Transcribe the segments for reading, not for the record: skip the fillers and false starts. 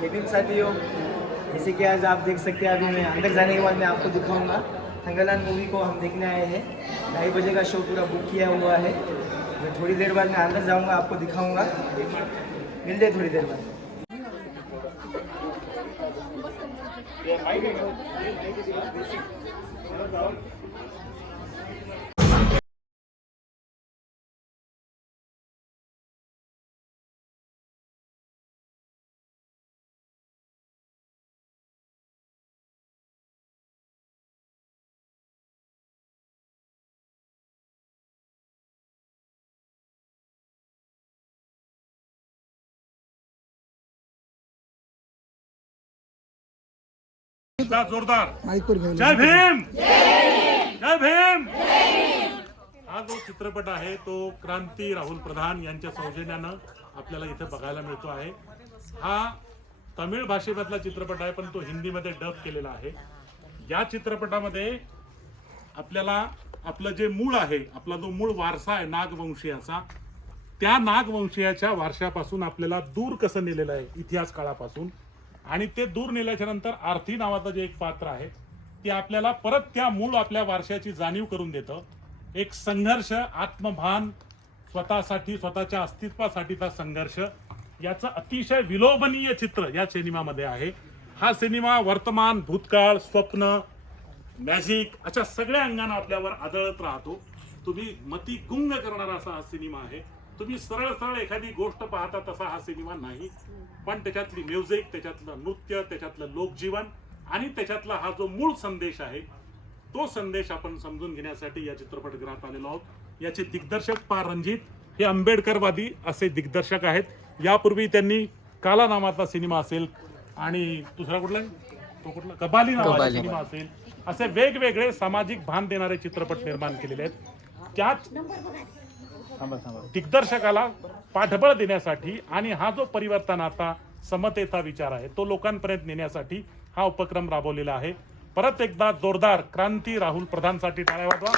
जय भीम साथियों, जैसे कि आज आप देख सकते हैं, अभी मैं अंदर जाने के बाद मैं आपको दिखाऊंगा थंगालान मूवी को हम देखने आए हैं। 2:30 बजे का शो पूरा बुक किया हुआ है। मैं थोड़ी देर बाद मैं अंदर जाऊंगा, आपको दिखाऊंगा। मिलते हैं थोड़ी देर बाद। जोरदार जय भीम जय भीम। हा जो चित्रपट आहे तो क्रांती राहुल प्रधान यांच्या सौजन्यानं आपल्याला इथे बघायला मिळतो आहे। हा तमिळ भाषेमधला चित्रपट आहे, पण तो हिंदीमध्ये डब केलेला आहे। या चित्रपटामध्ये आपल्याला आपलं जे मूळ आहे, आपला जो मूळ वारसा आहे नागवंशीयाचा, त्या नागवंशीयाच्या वारशापासून आपल्याला दूर कसं नेलेलं आहे इतिहास काळापासून, आणि ते दूर नेल्याच्या नंतर आरती नावाचं जे एक पात्र आहे ते आपल्याला परत त्या मूळ आपल्या वारशाची जाणीव करून देतं। एक संघर्ष, आत्मभान, स्वतःसाठी, स्वतःच्या अस्तित्वासाठीचा संघर्ष, याचं अतिशय विलोभनीय चित्र या सिनेमामध्ये आहे। हा सिनेमा वर्तमान, भूतकाळ, स्वप्न, मॅजिक अशा सगळ्या अंगाने आपल्यावर आदळत राहतो। तुम्ही मती गुंग करणारा असा हा सिनेमा आहे। तुम्ही सरळ सरळ एखादी गोष्ट पाहता तसा हा सिनेमा नाही, पण त्याच्यातली म्युझिक, त्याच्यातलं नृत्य, त्याच्यातलं लोकजीवन आणि त्याच्यातला हा जो मूळ संदेश आहे तो संदेश आपण समजून घेण्यासाठी या चित्रपटगृहात आलेलो आहोत। याचे दिग्दर्शक पा रणजित हे आंबेडकरवादी असे दिग्दर्शक आहेत। यापूर्वी त्यांनी काला नावाचा सिनेमा असेल आणि दुसरा कुठला तो कुठला कबाली नावाचा सिनेमा असेल, असे वेगवेगळे सामाजिक भान देणारे चित्रपट निर्माण केलेले आहेत। त्याच दिग्दर्शकाला पाठबळ देण्यासाठी आणि हा जो परिवर्तनाचा, समतेचा विचार आहे तो लोकांपर्यंत नेण्यासाठी हा उपक्रम राबवलेला आहे। परत एकदा जोरदार क्रांती राहुल प्रधानसाठी टाळ्या वाजवा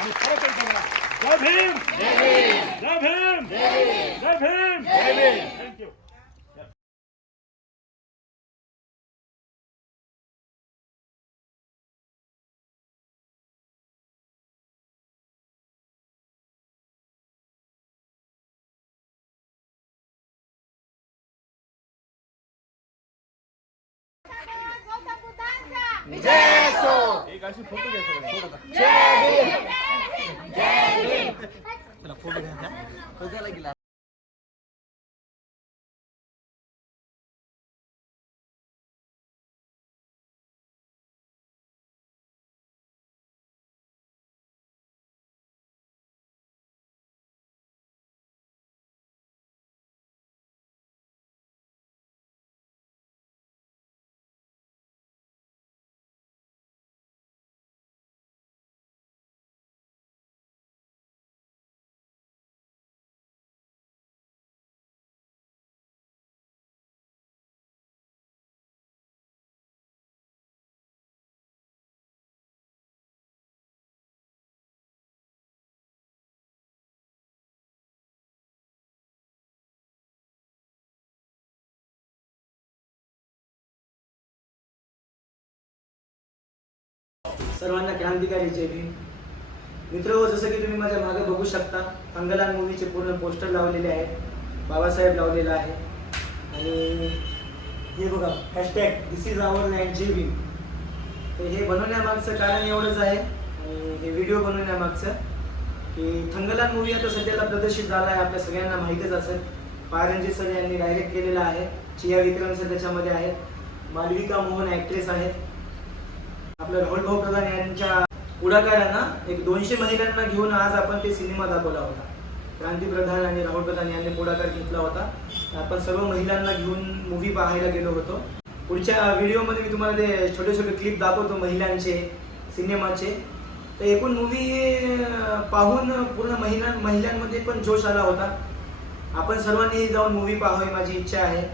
आणि परत एकदा जय भीम जय भीम जय भीम जय भीम। थँक्यू। जय सो एक अशी फोटो घ्या सर। जय भीम जय भीम। चला फोटो घ्या। कशाला गेला? सर्वांना क्रांतिकारी जय भीम। मित्र, जसं की तुम्ही माझ्या मागे बघू शकता, थंगालान मूवीचे पूर्ण पोस्टर लावलेले आहेत, बाबासाहेब लावलेला आहे आणि हे बघा hashtag this is our land जय भीम। तर हे बनवण्यामागचं कारण एवढंच आहे आणि हे व्हिडिओ बनवण्यामागचं की थंगालान मूवी आता सध्याला प्रदर्शित झाला आहे, आपल्या सगळ्यांना माहितीच असेल। पा रणजित सर यांनी डायरेक्ट केलेला आहे, चिया विक्रम सर त्याच्यामध्ये आहेत, मालविका मोहन ॲक्ट्रेस आहेत। आपल्या राहुल भाऊ प्रधान यांच्या पुढाकारानं एक 200 महिलांना घेऊन आज आपण ते सिनेमा दाखवला होता। क्रांती प्रधान आणि राहुल प्रधान यांनी पुढाकार घेतला होता। आपण सर्व महिलांना घेऊन मूवी पाहायला गेलो होतो। पुढच्या व्हिडिओमध्ये मी तुम्हाला ते छोटे छोटे क्लिप दाखवतो महिलांचे, सिनेमाचे। तर एकूण मूवी पाहून पूर्ण महिलांमध्ये पण जोश आला होता। आपण सर्वांनी जाऊन मूवी पाहावी माझी इच्छा आहे।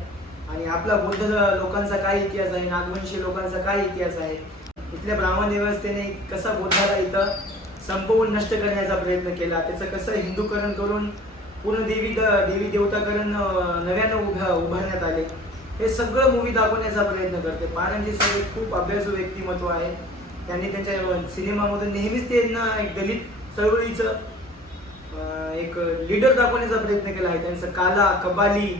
आणि आपला बौद्ध लोकांचा काय इतिहास आहे, नागवंशी लोकांचा काय इतिहास आहे, इथल्या ब्राह्मण व्यवस्थेने कसा बौद्धाला इथं संपवून नष्ट करण्याचा प्रयत्न केला, त्याचं कसं हिंदूकरण करून पूर्ण देवी देवताकरण नव्यानं उभारण्यात आले, हे सगळं मूवी दाखवण्याचा प्रयत्न करते. पारंजी सर एक खूप अभ्यासू व्यक्तिमत्व आहे. त्यांनी त्यांच्या सिनेमामधून नेहमीच त्यांना एक दलित चळवळीचं एक लीडर दाखवण्याचा प्रयत्न केला आहे. त्यांचं काला, कबाली,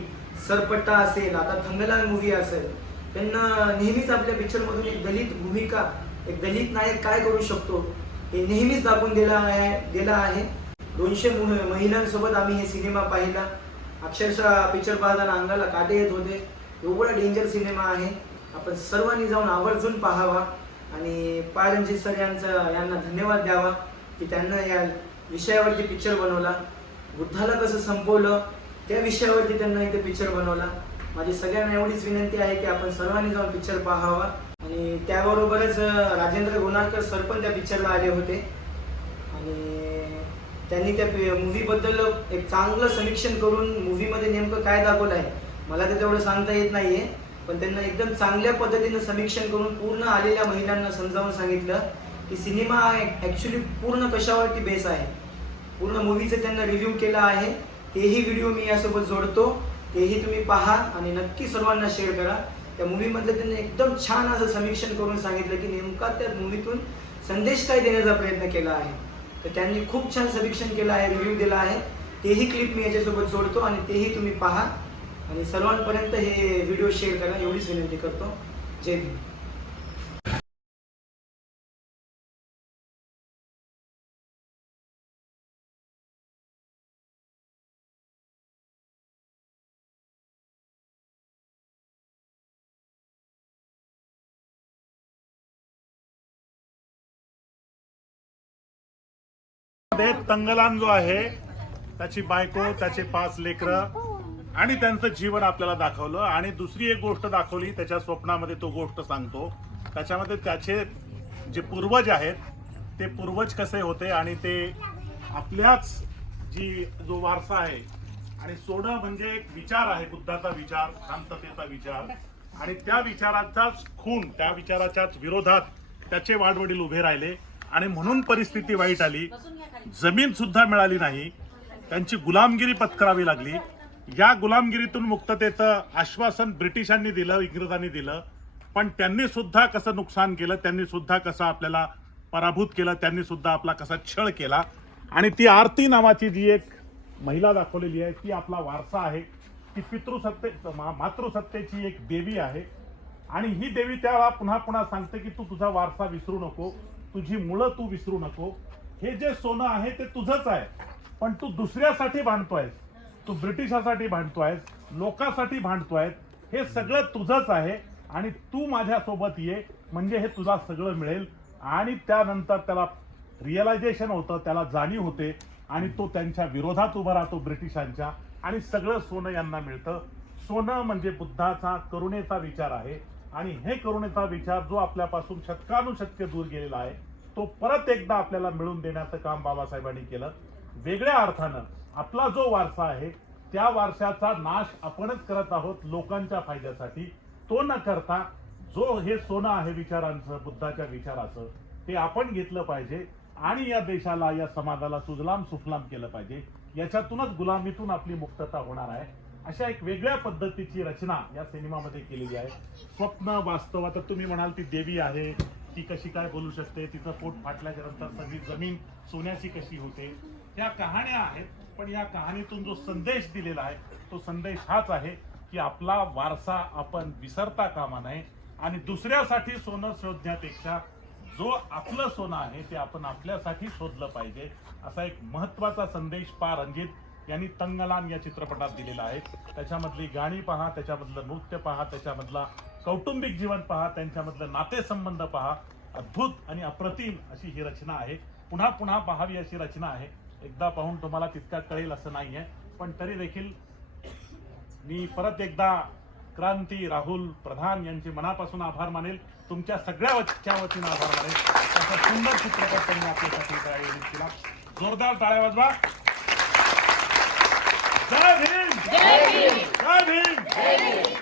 सरपट्टा असेल, आता थंगलान मूवी असेल, त्यांना नेहमीच आपल्या पिक्चरमधून एक दलित भूमिका, एक दलित नायक काय करू शकतो हे नेहमीच दाखवून दिला आहे. 200 महिलांसोबत आम्ही हे सिनेमा पाहिला. अक्षरशः पिक्चर पाहताना अंगाला काटे येत होते. एवढा डेंजर सिनेमा आहे. आपण सर्वांनी जाऊन आवर्जून पाहावा आणि पारंजित सर यांना धन्यवाद द्यावा की त्यांना या विषयावरती पिक्चर बनवला. बुद्धाला कसं संपवलं त्या विषयावरती त्यांना इथे पिक्चर बनवला. माझी सगळ्यांना एवढीच विनंती आहे की आपण सर्वांनी जाऊन पिक्चर पाहावा. आणि त्याबरोबरच राजेंद्र गोनारकर सर पण त्या पिक्चरला आले होते आणि त्यांनी त्या मूवीबद्दल एक चांगलं समीक्षण करून मूवीमध्ये नेमकं काय दाखवलं आहे मला तर तेवढं सांगता येत नाही आहे, पण त्यांना एकदम चांगल्या पद्धतीनं समीक्षण करून पूर्ण आलेल्या महिलांना समजावून सांगितलं की सिनेमा ॲक्च्युली पूर्ण कशावरती बेस आहे. पूर्ण मूवीचं त्यांना रिव्ह्यू केला आहे. तेही व्हिडिओ मी यासोबत जोडतो, तेही तुम्ही पहा आणि नक्की सर्वांना शेअर करा. त्या मूवीमधलं त्यांनी एकदम छान असं समीक्षण करून सांगितलं की नेमका त्या मूवीतून संदेश काय देण्याचा प्रयत्न केला आहे. तर त्यांनी खूप छान समीक्षण केलं आहे, रिव्ह्यू दिला आहे. तेही क्लिप मी याच्यासोबत जोडतो आणि तेही तुम्ही पहा आणि सर्वांपर्यंत हे व्हिडिओ शेअर करा एवढीच विनंती करतो. जय भीम. तंगलान जो आहे त्याची बायको, त्याचे 5 लेकरं आणि त्यांचं जीवन आपल्याला दाखवलं. आणि दुसरी एक गोष्ट दाखवली त्याच्या स्वप्नामध्ये, तो गोष्ट सांगतो. त्याच्यामध्ये त्याचे जे पूर्वज आहेत ते पूर्वज कसे होते आणि ते आपल्याच जो वारसा आहे आणि सोनं म्हणजे एक विचार आहे, बुद्धाचा विचार, शांततेचा विचार, आणि त्या विचाराचाच खून, त्या विचाराच्याच विरोधात त्याचे वाडवडील उभे राहिले आणि म्हणून परिस्थिती वाईट आली. जमीन सुद्धा मिळाली नाही, त्यांची गुलामगिरी पत्करावी लागली. या गुलामगिरीतून मुक्ततेचं आश्वासन ब्रिटिशांनी दिलं, इंग्रजांनी दिलं, पण त्यांनी सुद्धा कसं नुकसान केलं, त्यांनी सुद्धा कसं आपल्याला पराभूत केलं, त्यांनी सुद्धा आपला कसा छळ केला. आणि ती आरती नावाची जी एक महिला दाखवलेली आहे ती आपला वारसा आहे. ती मातृसत्तेची एक देवी आहे आणि ही देवी त्याला पुन्हा पुन्हा सांगते की तू तुझा वारसा विसरू नको, तुझी मुळं तू विसरू नको. हे जे सोनं आहे ते तुझंच आहे, पण तू दुसऱ्यासाठी भांडतोयस, तू ब्रिटिशासाठी भांडतोयस, लोकांसाठी भांडतोयस. हे सगळं तुझंच आहे आणि तू माझ्यासोबत ये म्हणजे हे तुला सगळं मिळेल. आणि त्यानंतर त्याला रिअलायझेशन होतं, त्याला जाणीव होते आणि तो त्यांच्या विरोधात उभा राहतो ब्रिटिशांच्या, आणि सगळं सोनं यांना मिळतं. सोनं म्हणजे बुद्धाचा करुणेचा विचार आहे आणि हे करुणेचा विचार जो आपल्यापासून शतकानुशतके दूर गेलेला आहे तो परत एकदा आपल्याला मिळवून देण्याचं काम बाबासाहेबांनी केलं. वेगळ्या अर्थानं आपला जो वारसा आहे त्या वारशाचा नाश आपणच करत आहोत लोकांच्या फायद्यासाठी. तो न करता जो हे सोनं आहे विचारांचं, बुद्धाच्या विचाराचं, ते आपण घेतलं पाहिजे आणि या देशाला, या समाजाला सुजलाम सुफलाम केलं पाहिजे. याच्यातूनच गुलामीतून आपली मुक्तता होणार आहे. अशा एक वेगळ्या पद्धतीची रचना या सिनेमामध्ये केलेली आहे. स्वप्न वास्तव. आता तुम्ही म्हणाल ती देवी आहे, ती कशी काय बोलू शकते, तिचं पोट फाटल्याच्या नंतर सगळी जमीन सोन्याची कशी होते, त्या कहाण्या आहेत. पण या कहाणीतून जो संदेश दिलेला आहे तो संदेश हाच आहे की आपला वारसा आपण विसरता कामा नये आणि दुसऱ्यासाठी सोनं शोधण्यापेक्षा जो आपलं सोनं आहे ते आपण आपल्यासाठी शोधलं पाहिजे. असा एक महत्वाचा संदेश पा रणजित यांनी तंगलान या चित्रपटात दिलेला आहे. त्याच्यामधली गाणी पहा, त्याच्यामधलं नृत्य पहा, त्याच्यामधला कौटुंबिक जीवन पहा, त्यांच्यामधलं नातेसंबंध पहा. अद्भुत आणि अप्रतिम अशी ही रचना आहे. पुन्हा पुन्हा पाहावी अशी रचना आहे. एकदा पाहून तुम्हाला तितका कळेल असं नाहीये, पण तरी देखील मी परत एकदा क्रांती राहुल प्रधान यांचे मनापासून आभार मानेल. तुमच्या सगळ्या वतीनं आभार मानेल. असा सुंदर चित्रपट त्यांनी आपल्यासाठी तयार केला. जोरदार टाळ्या वाजवा. जय भीम, जय भीम, जय भीम.